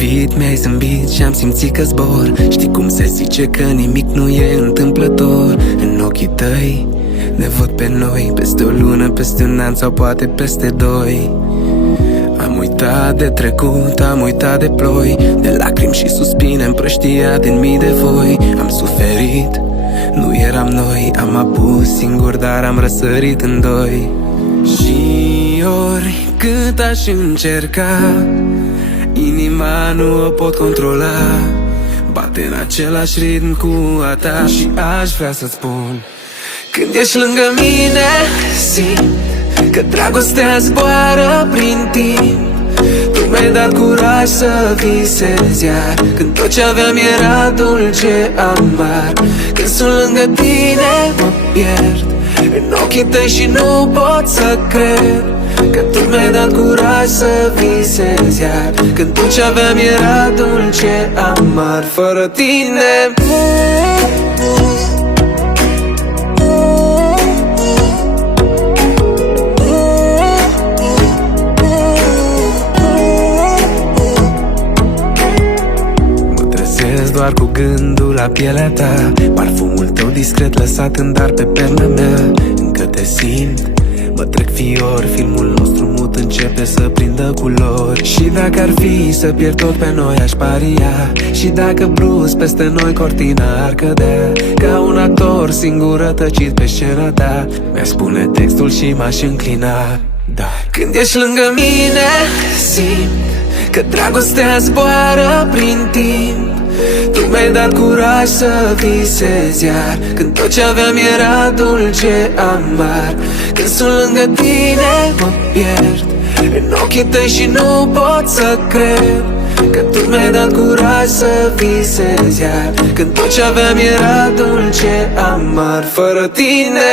privit, mi-ai zâmbit și am simțit că zbor. Știi cum se zice că nimic nu e întâmplător. În ochii tăi ne văd pe noi, peste o lună, peste un an sau poate peste doi. Am uitat de trecut, am uitat de ploi, de lacrimi și suspine împrăștiat în mii de voi. Am suferit, nu eram noi, am apus singur, dar am răsărit în doi. Și ori cât aș încerca, inima nu o pot controla, bate în același ritm cu a ta. Și aș vrea să-ți spun, când ești lângă mine, simt că dragostea zboară prin timp. Tu mi-ai dat curaj să visez iar, când tot ce aveam era dulce amar. Când sunt lângă tine mă pierd în ochii tăi și nu pot să cred că tu mi-ai dat curaj să visez iar, când tot ce aveam era dulce amar. Fără tine doar cu gândul la pielea ta, parfumul tău discret lăsat în dar pe perna mea. Încă te simt, mă trec fior, filmul nostru mut începe să prindă culori. Și dacă ar fi să pierd tot pe noi aș paria, și dacă brusc peste noi cortina ar cădea, ca un actor singur rătăcit pe scena ta, mi-aș spune textul și m-aș înclina. Da. Când ești lângă mine, simt că dragostea zboară prin timp. Tu mi-ai dat curaj să visez iar, când tot ce aveam era dulce amar. Când sunt lângă tine mă pierd în ochii tăi și nu pot să cred că tu mi-ai dat curaj să visez iar, când tot ce aveam era dulce amar. Fără tine